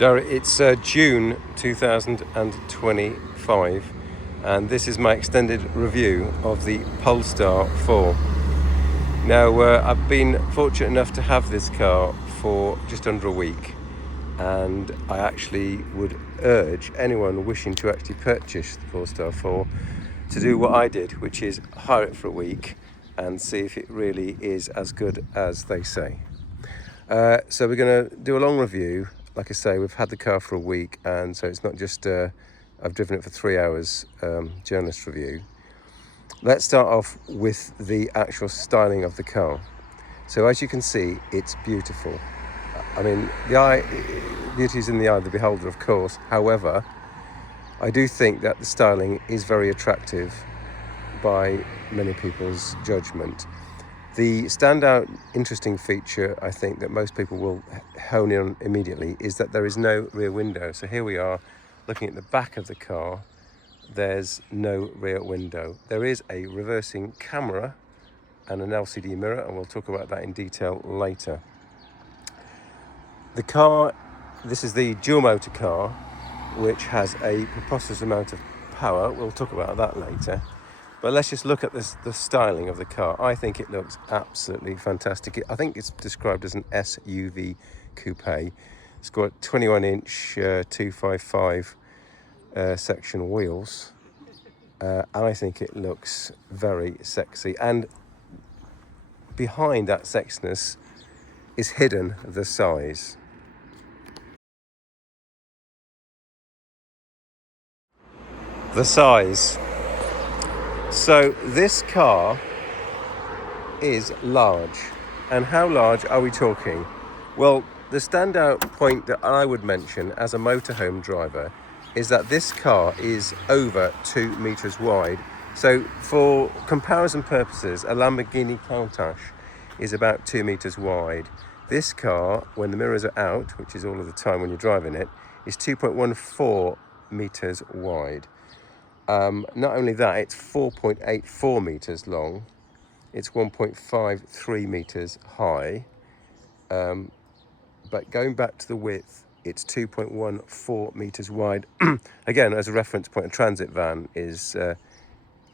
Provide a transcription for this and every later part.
It's June 2025 and this is my extended review of the Polestar 4. Now I've been fortunate enough to have this car for just under a week, and I actually would urge anyone wishing to actually purchase the Polestar 4 to do what I did, which is hire it for a week and see if it really is as good as they say. So we're going to do a long review. Like I say, we've had the car for a week, and so it's not just I've driven it for 3 hours journalist review. Let's start off with the actual styling of the car. So as you can see, it's beautiful. I mean, beauty is in the eye of the beholder, of course. However, I do think that the styling is very attractive by many people's judgment. The standout interesting feature, I think, that most people will hone in on immediately is that there is no rear window. So here we are looking at the back of the car. There's no rear window. There is a reversing camera and an LCD mirror, and we'll talk about that in detail later. The car, this is the dual motor car, which has a preposterous amount of power. We'll talk about that later. But let's just look at the styling of the car. I think it looks absolutely fantastic. I think it's described as an SUV coupe. It's got 21-inch 255 section wheels. And I think it looks very sexy. And behind that sexiness is hidden the size. The size. So this car is large. And how large are we talking? Well, the standout point that I would mention as a motorhome driver is that this car is over 2 meters wide. So for comparison purposes, a Lamborghini Countach is about 2 meters wide. This car, when the mirrors are out, which is all of the time when you're driving it, is 2.14 meters wide. Not only that, it's 4.84 meters long. It's 1.53 meters high. But going back to the width, it's 2.14 meters wide. Again, as a reference point, a transit van is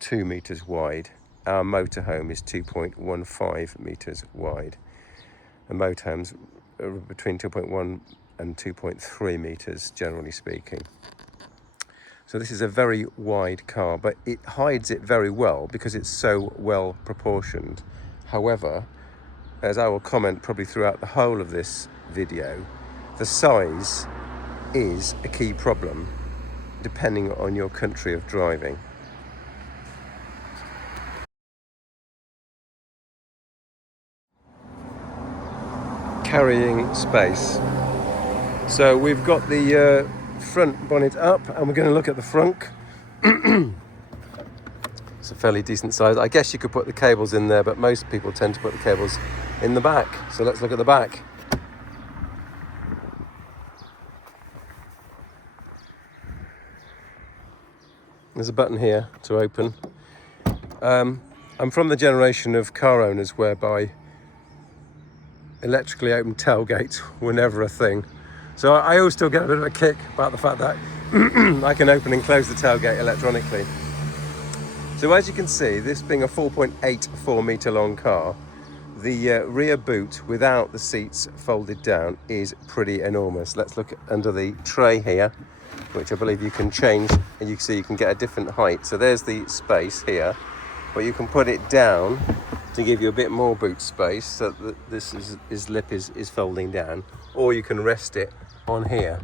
2 meters wide. Our motorhome is 2.15 meters wide. And motorhomes are between 2.1 and 2.3 meters, generally speaking. So this is a very wide car, but it hides it very well because it's so well proportioned. However, as I will comment probably throughout the whole of this video, the size is a key problem depending on your country of driving. Carrying space. So we've got the front bonnet up, and we're going to look at the frunk. It's a fairly decent size. I guess you could put the cables in there, but most people tend to put the cables in the back. So let's look at the back. There's a button here to open. I'm from the generation of car owners whereby electrically open tailgates were never a thing. So I always still get a bit of a kick about the fact that I can open and close the tailgate electronically. So as you can see, this being a 4.84 meter long car, the rear boot without the seats folded down is pretty enormous. Let's look under the tray here, which I believe you can change, and you can see you can get a different height. So there's the space here, but you can put it down to give you a bit more boot space so that this lip is folding down, or you can rest it on here,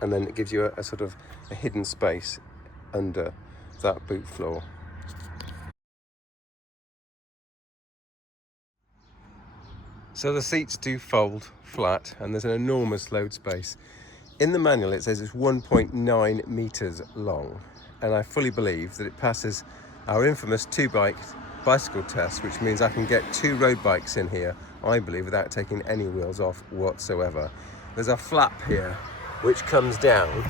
and then it gives you a sort of a hidden space under that boot floor. So the seats do fold flat, and there's an enormous load space. In the manual it says it's 1.9 meters long, and I fully believe that it passes our infamous bicycle test, which means I can get 2 road bikes in here, I believe, without taking any wheels off whatsoever. There's a flap here which comes down,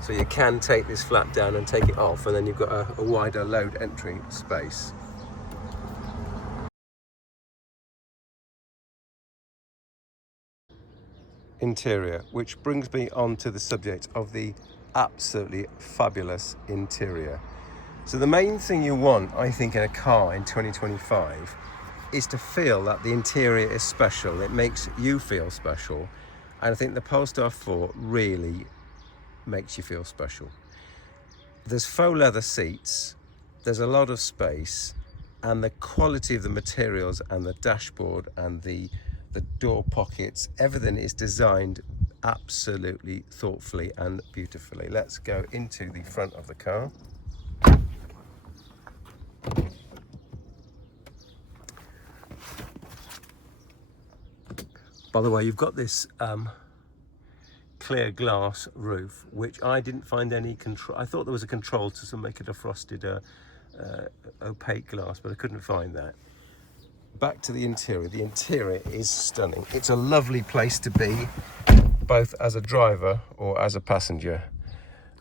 so you can take this flap down and take it off, and then you've got a wider load entry space. interior, which brings me on to the subject of the absolutely fabulous interior. So the main thing you want, I think, in a car in 2025 is to feel that the interior is special. It makes you feel special. And I think the Polestar 4 really makes you feel special. There's faux leather seats, there's a lot of space, and the quality of the materials and the dashboard and the door pockets, everything is designed absolutely thoughtfully and beautifully. Let's go into the front of the car. By the way, you've got this clear glass roof, which I didn't find any control. I thought there was a control to make it a frosted opaque glass, but I couldn't find that. Back to the interior. The interior is stunning. It's a lovely place to be, both as a driver or as a passenger.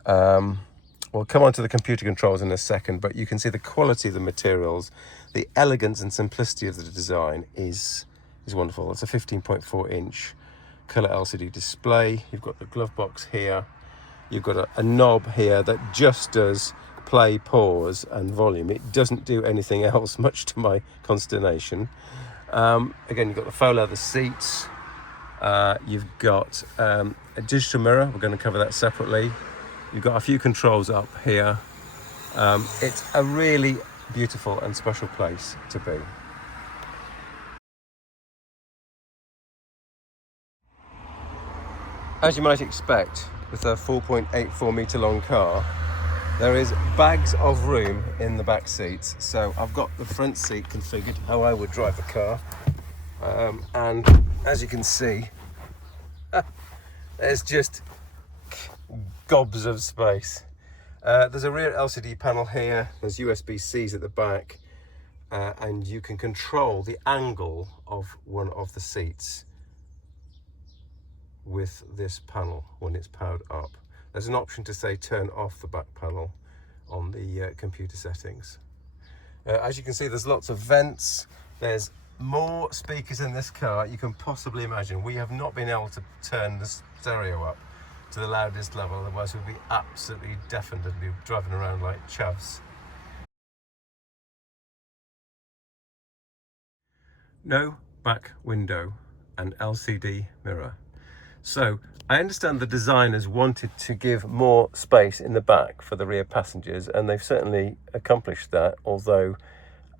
We'll come on to the computer controls in a second, but you can see the quality of the materials, the elegance and simplicity of the design is wonderful. It's a 15.4 inch colour LCD display. You've got the glove box here. You've got a knob here that just does play, pause and volume. It doesn't do anything else, much to my consternation. Again, you've got the faux leather seats. You've got a digital mirror. We're going to cover that separately. You've got a few controls up here. It's a really beautiful and special place to be. As you might expect, with a 4.84 metre long car, there is bags of room in the back seats. So I've got the front seat configured how I would drive a car. And as you can see, there's just gobs of space. There's a rear LCD panel here. There's USB-Cs at the back. And you can control the angle of one of the seats with this panel when it's powered up. There's an option to say turn off the back panel on the computer settings. As you can see, there's lots of vents. There's more speakers in this car you can possibly imagine. We have not been able to turn the stereo up to the loudest level, otherwise we'd be absolutely deafened and be driving around like chavs. No back window and LCD mirror. So I understand the designers wanted to give more space in the back for the rear passengers, and they've certainly accomplished that, although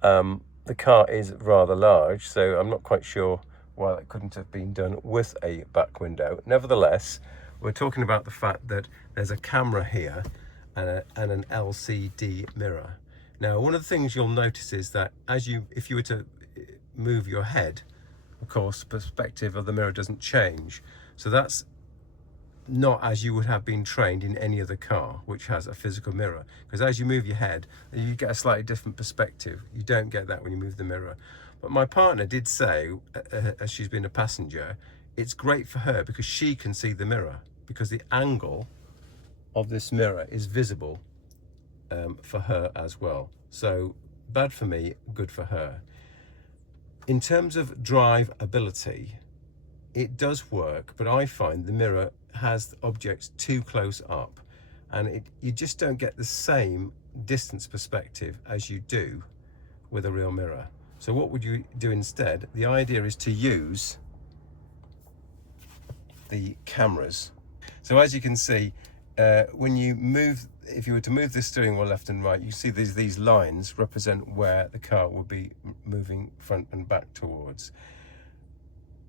the car is rather large, so I'm not quite sure why that couldn't have been done with a back window. Nevertheless, we're talking about the fact that there's a camera here and an LCD mirror. Now, one of the things you'll notice is that if you were to move your head, of course, the perspective of the mirror doesn't change. So that's not as you would have been trained in any other car which has a physical mirror, because as you move your head, you get a slightly different perspective. You don't get that when you move the mirror. But my partner did say, as she's been a passenger, it's great for her because she can see the mirror, because the angle of this mirror is visible for her as well. So bad for me, good for her. In terms of drive ability, it does work, but I find the mirror has objects too close up, and you just don't get the same distance perspective as you do with a real mirror. So what would you do instead? The idea is to use the cameras. So as you can see, when you move, if you were to move the steering wheel left and right, you see these lines represent where the car will be moving front and back towards.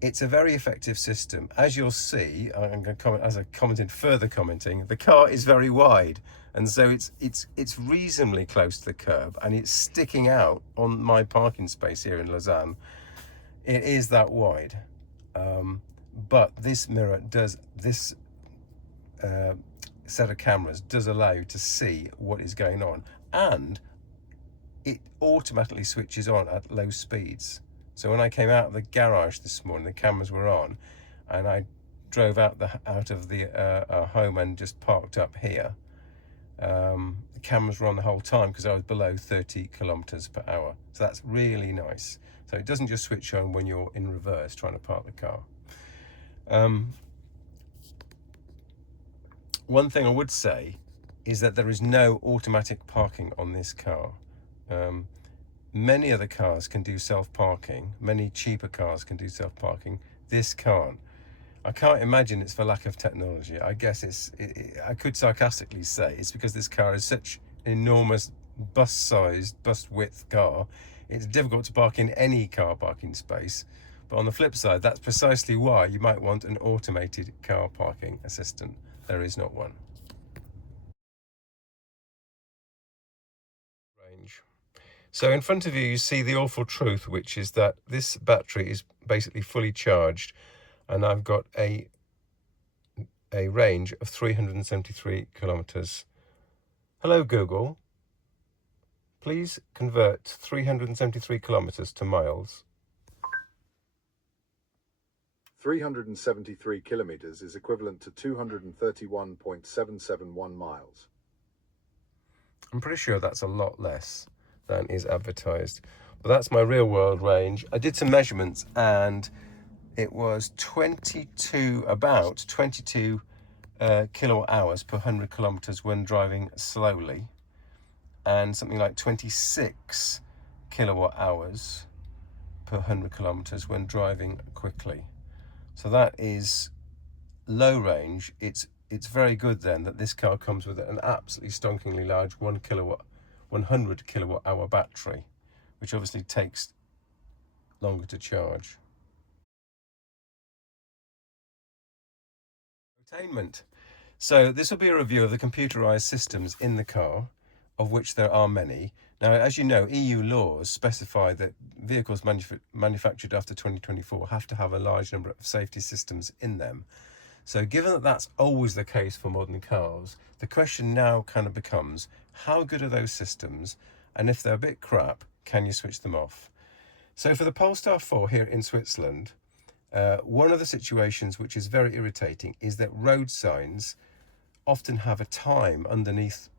It's a very effective system. As you'll see, I'm going to comment, as I commented, further commenting, the car is very wide, and so it's reasonably close to the curb, and it's sticking out on my parking space here in Lausanne. It is that wide, but this mirror does, this set of cameras does allow you to see what is going on, and it automatically switches on at low speeds. So when I came out of the garage this morning, the cameras were on, and I drove out of the home and just parked up here. The cameras were on the whole time because I was below 30 kilometers per hour. So that's really nice. So it doesn't just switch on when you're in reverse trying to park the car. One thing I would say is that there is no automatic parking on this car. Many other cars can do self-parking. Many cheaper cars can do self-parking. This can't. I can't imagine it's for lack of technology. I guess I could sarcastically say it's because this car is such an enormous bus-sized, bus-width car. It's difficult to park in any car parking space. But on the flip side, that's precisely why you might want an automated car parking assistant. There is not one. Range. So in front of you, you see the awful truth, which is that this battery is basically fully charged, and I've got a range of 373 kilometers. Hello, Google. Please convert 373 kilometers to miles. 373 kilometers is equivalent to 231.771 miles. I'm pretty sure that's a lot less than is advertised. But that's my real world range. I did some measurements and it was about 22 kilowatt hours per 100 kilometers when driving slowly, and something like 26 kilowatt hours per 100 kilometers when driving quickly. So that is low range. It's very good then that this car comes with an absolutely stonkingly large 100 kilowatt hour battery, which obviously takes longer to charge. Infotainment. So this will be a review of the computerized systems in the car, of which there are many. Now, as you know, EU laws specify that vehicles manufactured after 2024 have to have a large number of safety systems in them. So given that that's always the case for modern cars, the question now kind of becomes, how good are those systems? And if they're a bit crap, can you switch them off? So for the Polestar 4 here in Switzerland, one of the situations which is very irritating is that road signs often have a time underneath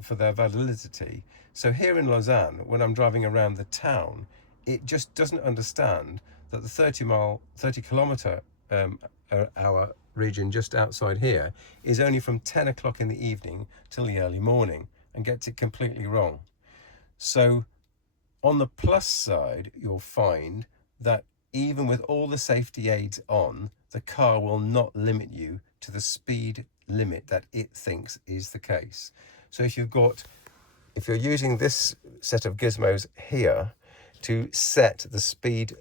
for their validity. So here in Lausanne, when I'm driving around the town, it just doesn't understand that the 30 kilometer hour region just outside here is only from 10 o'clock in the evening till the early morning, and gets it completely wrong. So on the plus side, you'll find that even with all the safety aids on, the car will not limit you to the speed limit that it thinks is the case. So if you're using this set of gizmos here to set the speed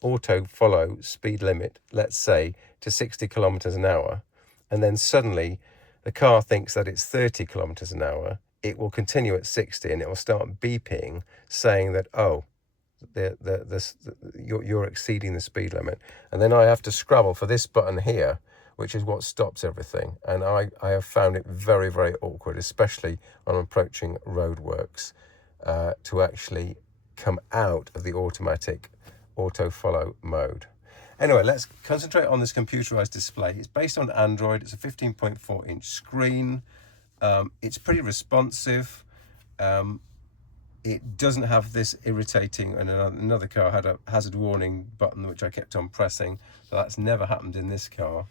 auto follow speed limit, let's say to 60 kilometers an hour, and then suddenly the car thinks that it's 30 kilometers an hour, it will continue at 60 and it will start beeping saying that, oh, you're exceeding the speed limit. And then I have to scrabble for this button here, which is what stops everything. And I have found it very, very awkward, especially on approaching roadworks, to actually come out of the automatic auto follow mode. Anyway, let's concentrate on this computerized display. It's based on Android. It's a 15.4-inch screen. It's pretty responsive. It doesn't have this irritating, and another car had a hazard warning button which I kept on pressing, so that's never happened in this car.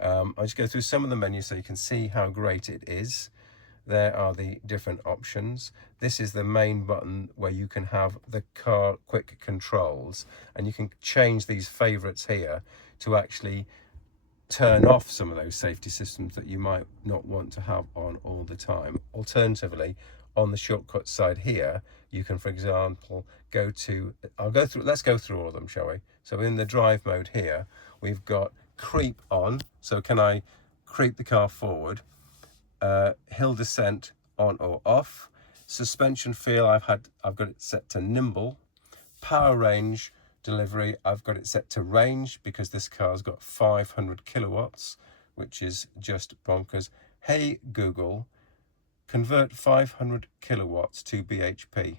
I'll just go through some of the menus so you can see how great it is. There are the different options. This is the main button where you can have the car quick controls, and you can change these favorites here to actually turn off some of those safety systems that you might not want to have on all the time. Alternatively, on the shortcut side here, you can, for example, let's go through all of them, shall we? So in the drive mode here, we've got creep on. So can I creep the car forward? Hill descent on or off. Suspension feel, I've got it set to nimble. Power range delivery, I've got it set to range because this car's got 500 kilowatts, which is just bonkers. Hey Google, convert 500 kilowatts to BHP.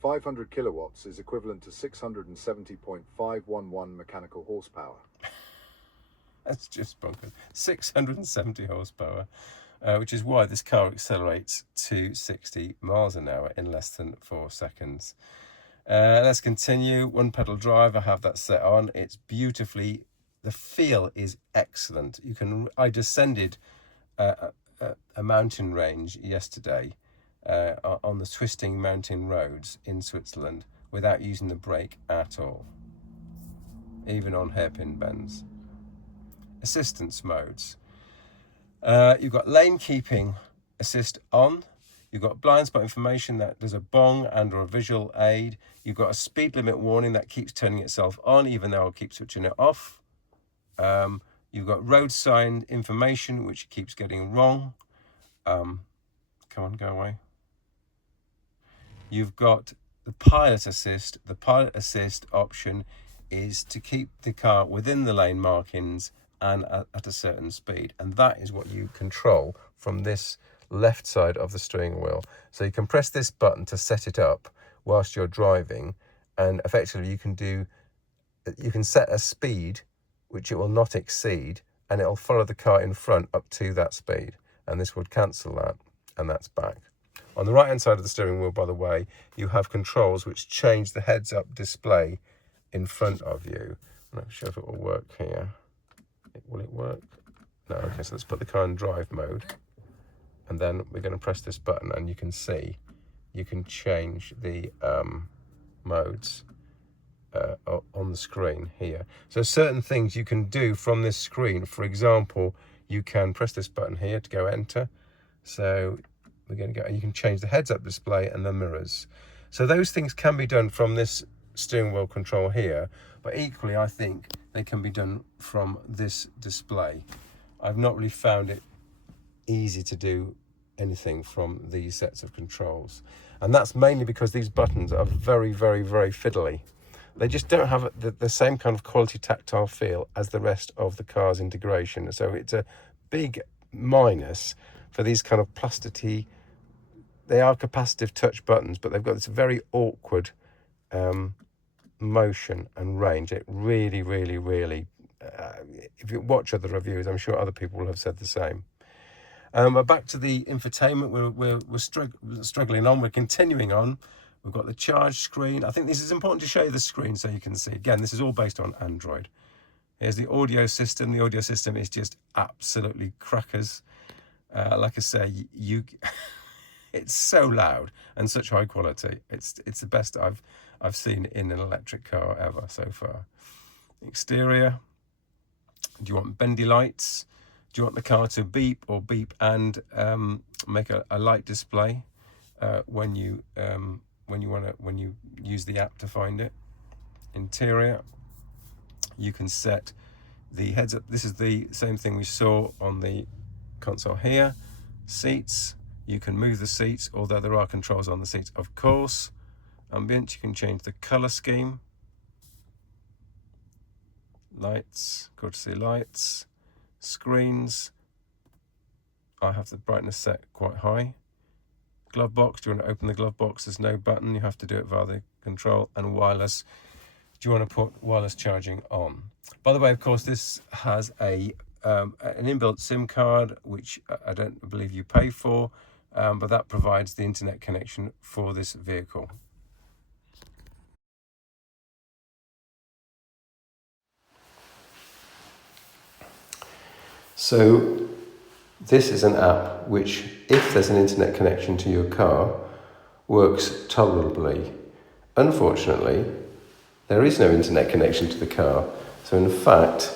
500 kilowatts is equivalent to 670.511 mechanical horsepower. That's just bonkers. 670 horsepower, which is why this car accelerates to 60 miles an hour in less than 4 seconds. Let's continue. One pedal drive, I have that set on. It's beautifully, the feel is excellent. I descended a mountain range yesterday on the twisting mountain roads in Switzerland without using the brake at all, even on hairpin bends. Assistance modes. You've got lane keeping assist on. You've got blind spot information that there's a bong and or a visual aid. You've got a speed limit warning that keeps turning itself on even though I'll keep switching it off. You've got road sign information which keeps getting wrong. Come on, go away. You've got the pilot assist. The pilot assist option is to keep the car within the lane markings and at a certain speed, and that is what you control from this left side of the steering wheel. So you can press this button to set it up whilst you're driving, and effectively you can set a speed which it will not exceed, and it'll follow the car in front up to that speed, and this would cancel that, and that's back. On the right hand side of the steering wheel, by the way, you have controls which change the heads up display in front of you. I'm not sure if it will work here. Will it work? No. Okay, so let's put the car in drive mode, and then we're going to press this button, and you can see you can change the modes on the screen here. So certain things you can do from this screen. For example, you can press this button here to go enter. So we're going to go, and you can change the heads up display and the mirrors. So those things can be done from this steering wheel control here, but equally I think they can be done from this display. I've not really found it easy to do anything from these sets of controls, and that's mainly because these buttons are very, very, very fiddly. They just don't have the same kind of quality tactile feel as the rest of the car's integration. So it's a big minus for these kind of plastic-y, they are capacitive touch buttons, but they've got this very awkward motion and range. It really, really, really, if you watch other reviews, I'm sure other people will have said the same. But back to the infotainment, we're struggling on, we're continuing on. We've got the charge screen. I think this is important to show you the screen so you can see. Again, this is all based on Android. Here's the audio system. The audio system is just absolutely crackers. Like I say, it's so loud and such high quality. It's the best I've seen in an electric car ever so far. Exterior. Do you want bendy lights? Do you want the car to beep and make a light display when you use the app to find it? Interior. You can set the heads up. This is the same thing we saw on the console here. Seats. You can move the seats, although there are controls on the seats, of course. Ambient, you can change the color scheme. Lights, courtesy lights. Screens. I have the brightness set quite high. Glove box, do you want to open the glove box? There's no button, you have to do it via the control. And wireless, do you want to put wireless charging on? By the way, of course, this has an inbuilt SIM card, which I don't believe you pay for, but that provides the internet connection for this vehicle. So this is an app which, if there's an internet connection to your car, works tolerably. Unfortunately, there is no internet connection to the car. So in fact,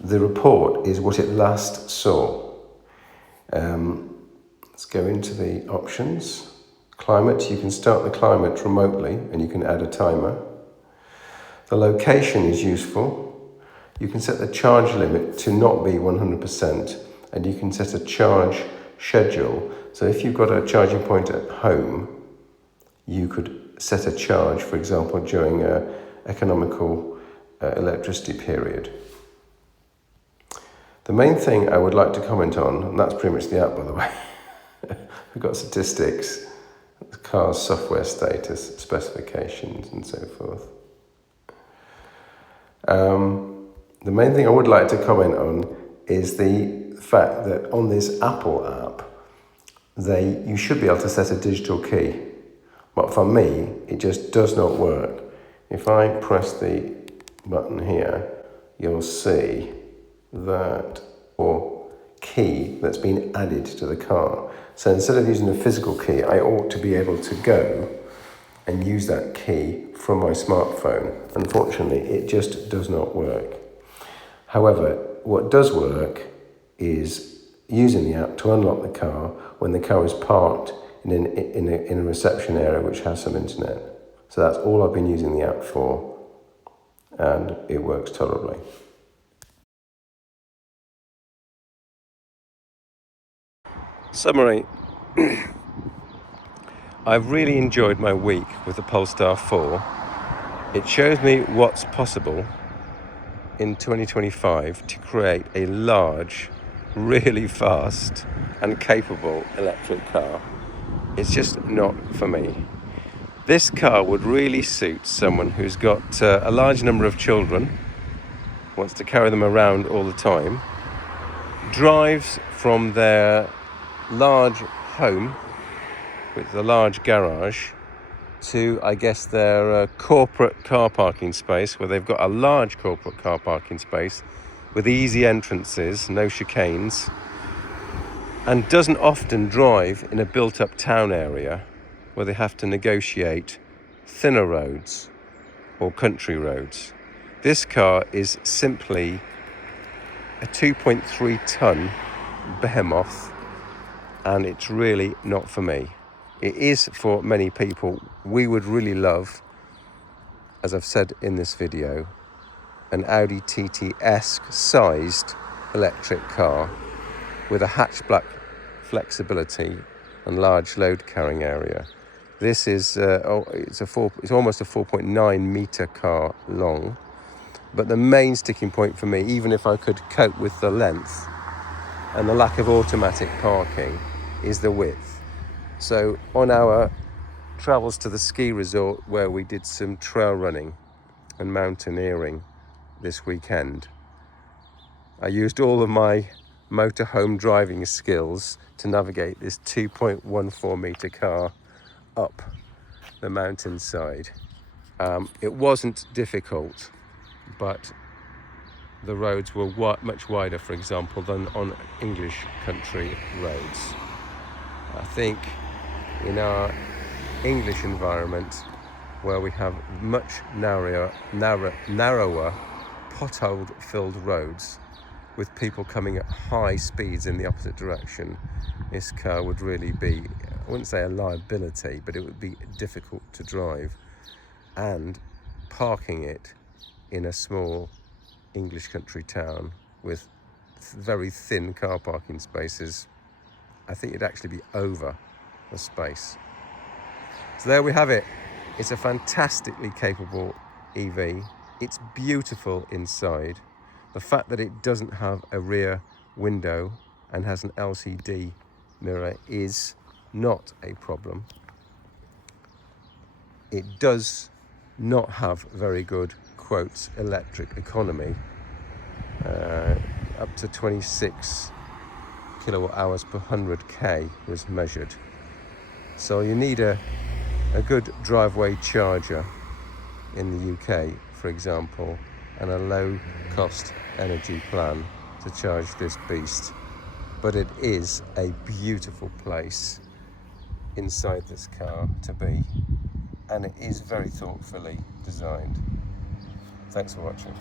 the report is what it last saw. Let's go into the options. Climate, you can start the climate remotely and you can add a timer. The location is useful. You can set the charge limit to not be 100%, and you can set a charge schedule. So if you've got a charging point at home, you could set a charge, for example, during an economical electricity period. The main thing I would like to comment on, and that's pretty much the app, by the way, we've got statistics, the car's software status, specifications, and so forth. The main thing I would like to comment on is the fact that on this Apple app, you should be able to set a digital key. But for me, it just does not work. If I press the button here, you'll see that or key that's been added to the car. So instead of using a physical key, I ought to be able to go and use that key from my smartphone. Unfortunately, it just does not work. However, what does work is using the app to unlock the car when the car is parked in a reception area which has some internet. So that's all I've been using the app for, and it works tolerably. Summary. I've really enjoyed my week with the Polestar 4. It shows me what's possible in 2025 to create a large, really fast and capable electric car. It's just not for me. This car would really suit someone who's got a large number of children, wants to carry them around all the time, drives from their large home with a large garage to, I guess, their corporate car parking space, where they've got a large corporate car parking space with easy entrances, no chicanes, and doesn't often drive in a built-up town area where they have to negotiate thinner roads or country roads. This car is simply a 2.3 ton behemoth, and it's really not for me. It is for many people. We would really love, as I've said in this video, an Audi TT-esque sized electric car with a hatchback flexibility and large load carrying area. This is it's almost a 4.9 meter car long, but the main sticking point for me, even if I could cope with the length and the lack of automatic parking, is the width. So on our travels to the ski resort where we did some trail running and mountaineering this weekend, I used all of my motorhome driving skills to navigate this 2.14 meter car up the mountainside. It wasn't difficult, but the roads were much wider, for example, than on English country roads. I think in our English environment, where we have much narrower pothole-filled roads with people coming at high speeds in the opposite direction, this car would really be, I wouldn't say a liability, but it would be difficult to drive. And parking it in a small English country town with very thin car parking spaces, I think it'd actually be over the space. So there we have it. It's a fantastically capable EV. It's beautiful inside. The fact that it doesn't have a rear window and has an LCD mirror is not a problem. It does not have very good, quotes, electric economy. Up to 26 kilowatt hours per 100k was measured. So you need a good driveway charger in the UK, for example, and a low cost energy plan to charge this beast. But it is a beautiful place inside this car to be, and it is very thoughtfully designed. Thanks for watching.